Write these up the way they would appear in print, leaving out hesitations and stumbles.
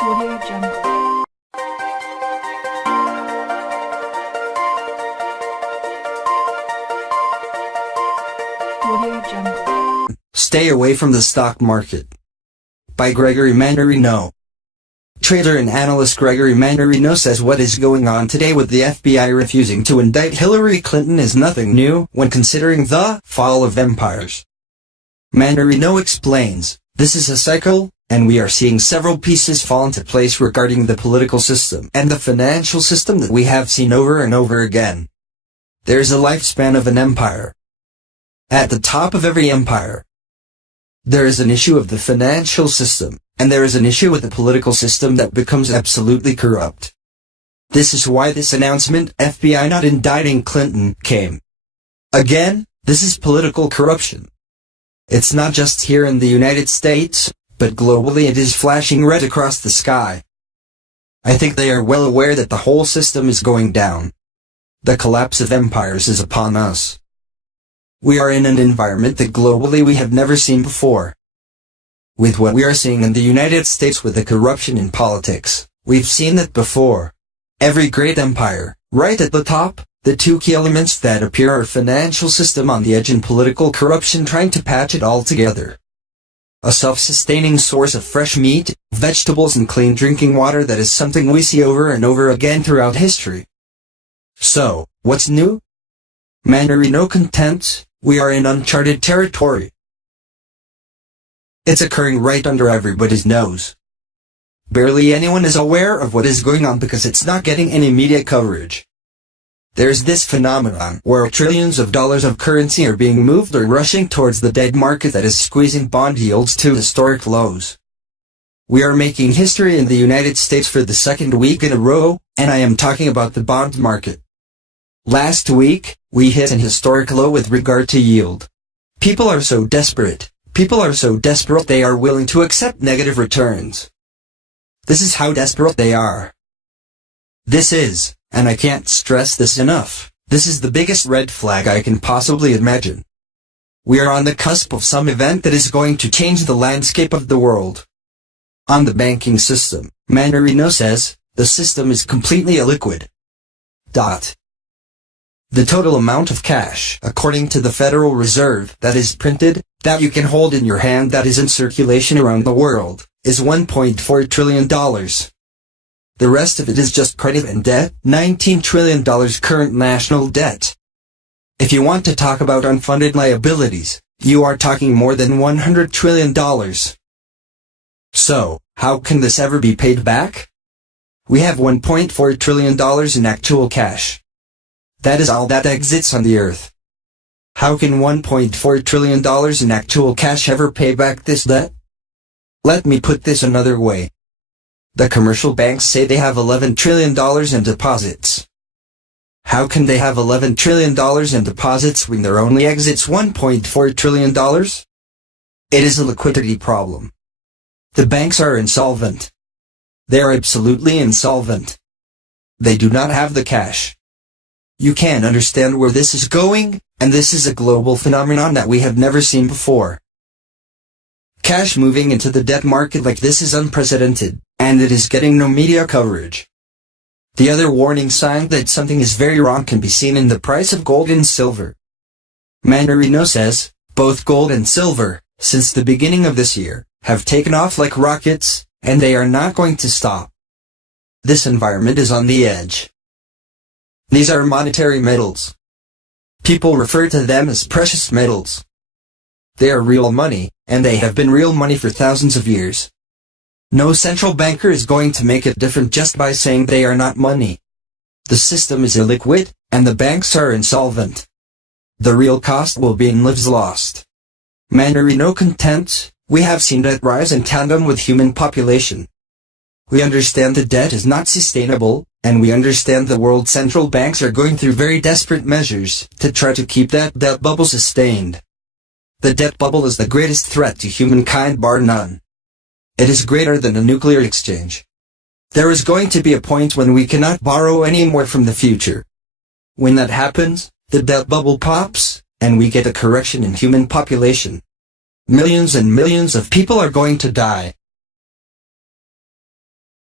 Audio Jungle. Audio Jungle. Stay away from the stock market. By Gregory Mannarino. Trader and analyst Gregory Mannarino says what is going on today with the FBI refusing to indict Hillary Clinton is nothing new when considering the fall of empires. Mannarino explains, this is a cycle, and we are seeing several pieces fall into place regarding the political system and the financial system that we have seen over and over again. There is a lifespan of an empire. At the top of every empire, there is an issue of the financial system, and there is an issue with the political system that becomes absolutely corrupt. This is why this announcement, FBI not indicting Clinton, came. Again, this is political corruption. It's not just here in the United States, but globally it is flashing red across the sky. I think they are well aware that the whole system is going down. The collapse of empires is upon us. We are in an environment that globally we have never seen before. With what we are seeing in the United States with the corruption in politics, we've seen that before. Every great empire, right at the top, the two key elements that appear are financial system on the edge and political corruption trying to patch it all together. A self-sustaining source of fresh meat, vegetables and clean drinking water that is something we see over and over again throughout history. So, what's new? Mannarino contends, we are in uncharted territory. It's occurring right under everybody's nose. Barely anyone is aware of what is going on because it's not getting any media coverage. There's this phenomenon where trillions of dollars of currency are being moved or rushing towards the debt market that is squeezing bond yields to historic lows. We are making history in the United States for the second week in a row, and I am talking about the bond market. Last week, we hit an historic low with regard to yield. People are so desperate they are willing to accept negative returns. This is how desperate they are. This is, and I can't stress this enough, this is the biggest red flag I can possibly imagine. We are on the cusp of some event that is going to change the landscape of the world. On the banking system, Mannarino says, the system is completely illiquid. The total amount of cash, according to the Federal Reserve, that is printed, that you can hold in your hand that is in circulation around the world, is $1.4 trillion. The rest of it is just credit and debt, $19 trillion current national debt. If you want to talk about unfunded liabilities, you are talking more than $100 trillion. So, how can this ever be paid back? We have $1.4 trillion in actual cash. That is all that exists on the earth. How can $1.4 trillion in actual cash ever pay back this debt? Let me put this another way. The commercial banks say they have $11 trillion in deposits. How can they have $11 trillion in deposits when their only exit's $1.4 trillion? It is a liquidity problem. The banks are insolvent. They are absolutely insolvent. They do not have the cash. You can understand where this is going, and this is a global phenomenon that we have never seen before. Cash moving into the debt market like this is unprecedented, and it is getting no media coverage. The other warning sign that something is very wrong can be seen in the price of gold and silver. Mannarino says, both gold and silver, since the beginning of this year, have taken off like rockets, and they are not going to stop. This environment is on the edge. These are monetary metals. People refer to them as precious metals. They are real money, and they have been real money for thousands of years. No central banker is going to make it different just by saying they are not money. The system is illiquid, and the banks are insolvent. The real cost will be in lives lost. Mannarino contends, we have seen debt rise in tandem with human population. We understand the debt is not sustainable, and we understand the world central banks are going through very desperate measures to try to keep that debt bubble sustained. The debt bubble is the greatest threat to humankind bar none. It is greater than a nuclear exchange. There is going to be a point when we cannot borrow any more from the future. When that happens, the debt bubble pops, and we get a correction in human population. Millions and millions of people are going to die.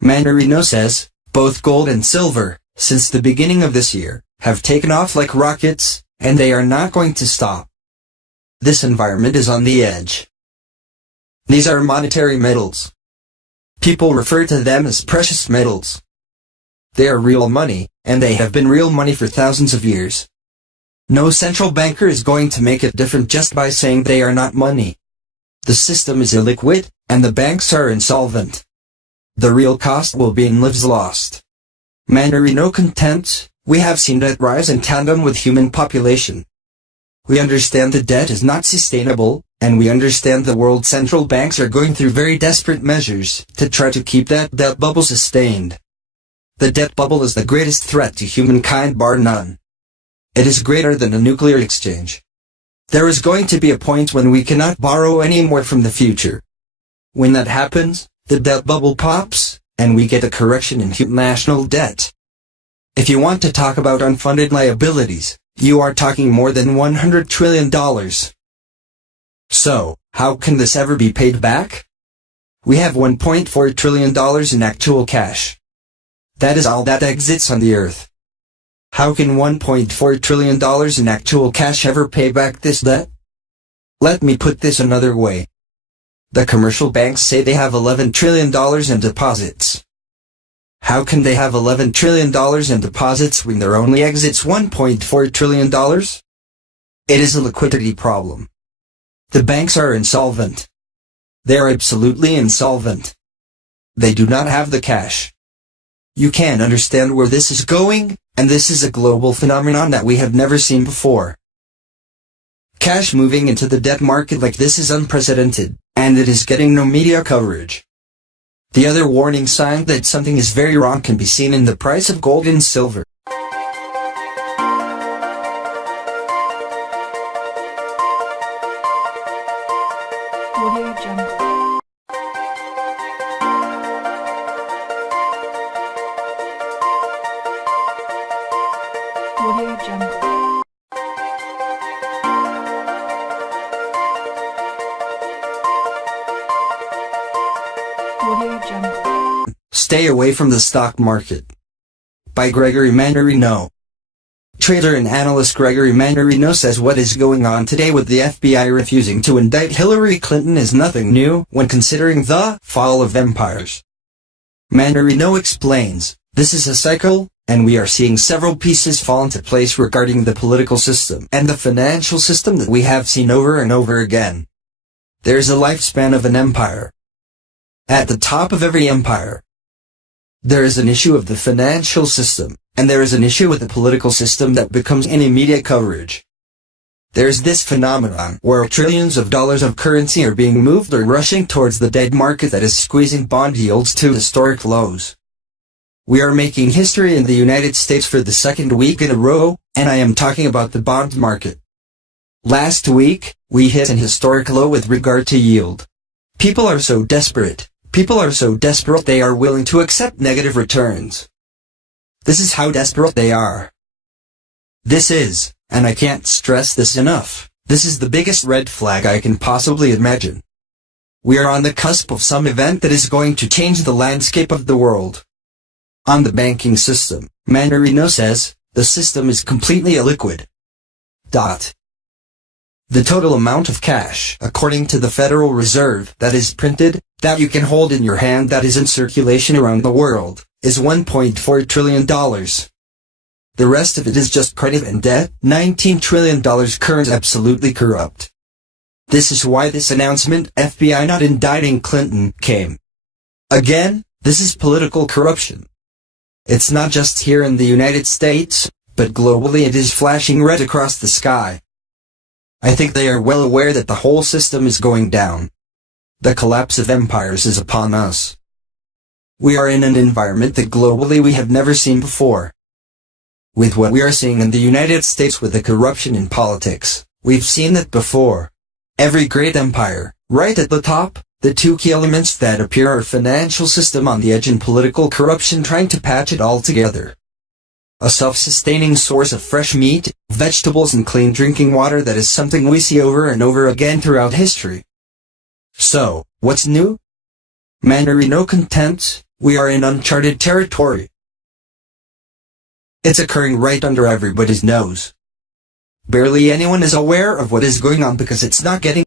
Manarino says, both gold and silver, since the beginning of this year, have taken off like rockets, and they are not going to stop. This environment is on the edge. These are monetary metals. People refer to them as precious metals. They are real money, and they have been real money for thousands of years. No central banker is going to make it different just by saying they are not money. The system is illiquid, and the banks are insolvent. The real cost will be in lives lost. Manarino contends, we have seen debt rise in tandem with human population. We understand the debt is not sustainable, and we understand the world central banks are going through very desperate measures to try to keep that debt bubble sustained. The debt bubble is the greatest threat to humankind bar none. It is greater than a nuclear exchange. There is going to be a point when we cannot borrow any more from the future. When that happens, the debt bubble pops, and we get a correction in national debt. If you want to talk about unfunded liabilities, you are talking more than $100 trillion. So, how can this ever be paid back? We have $1.4 trillion in actual cash. That is all that exists on the earth. How can $1.4 trillion in actual cash ever pay back this debt? Let me put this another way. The commercial banks say they have $11 trillion in deposits. How can they have $11 trillion in deposits when their only exit's $1.4 trillion? It is a liquidity problem. The banks are insolvent. They are absolutely insolvent. They do not have the cash. You can't understand where this is going, and this is a global phenomenon that we have never seen before. Cash moving into the debt market like this is unprecedented, and it is getting no media coverage. The other warning sign that something is very wrong can be seen in the price of gold and silver. Audio Jungle. Audio Jungle. Audio Jungle. Stay away from the stock market. By Gregory Manarino. Trader and analyst Gregory Manarino says what is going on today with the FBI refusing to indict Hillary Clinton is nothing new when considering the fall of empires. Manarino explains, this is a cycle, and we are seeing several pieces fall into place regarding the political system and the financial system that we have seen over and over again. There is a lifespan of an empire. At the top of every empire, there is an issue of the financial system, and there is an issue with the political system that becomes any media coverage. There is this phenomenon where trillions of dollars of currency are being moved or rushing towards the debt market that is squeezing bond yields to historic lows. We are making history in the United States for the second week in a row, and I am talking about the bond market. Last week, we hit an historic low with regard to yield. People are so desperate. People are so desperate they are willing to accept negative returns. This is how desperate they are. This is, and I can't stress this enough, this is the biggest red flag I can possibly imagine. We are on the cusp of some event that is going to change the landscape of the world. On the banking system, Manarino says, the system is completely illiquid. The total amount of cash, according to the Federal Reserve, that is printed, that you can hold in your hand that is in circulation around the world, is $1.4 trillion. The rest of it is just credit and debt, $19 trillion current absolutely corrupt. This is why this announcement, FBI not indicting Clinton, came. Again, this is political corruption. It's not just here in the United States, but globally it is flashing red across the sky. I think they are well aware that the whole system is going down. The collapse of empires is upon us. We are in an environment that globally we have never seen before. With what we are seeing in the United States with the corruption in politics, we've seen that before. Every great empire, right at the top, the two key elements that appear are financial system on the edge and political corruption trying to patch it all together. A self-sustaining source of fresh meat, vegetables and clean drinking water that is something we see over and over again throughout history. So, what's new? Manarino contends, We are in uncharted territory. It's occurring right under everybody's nose. Barely anyone is aware of what is going on because it's not getting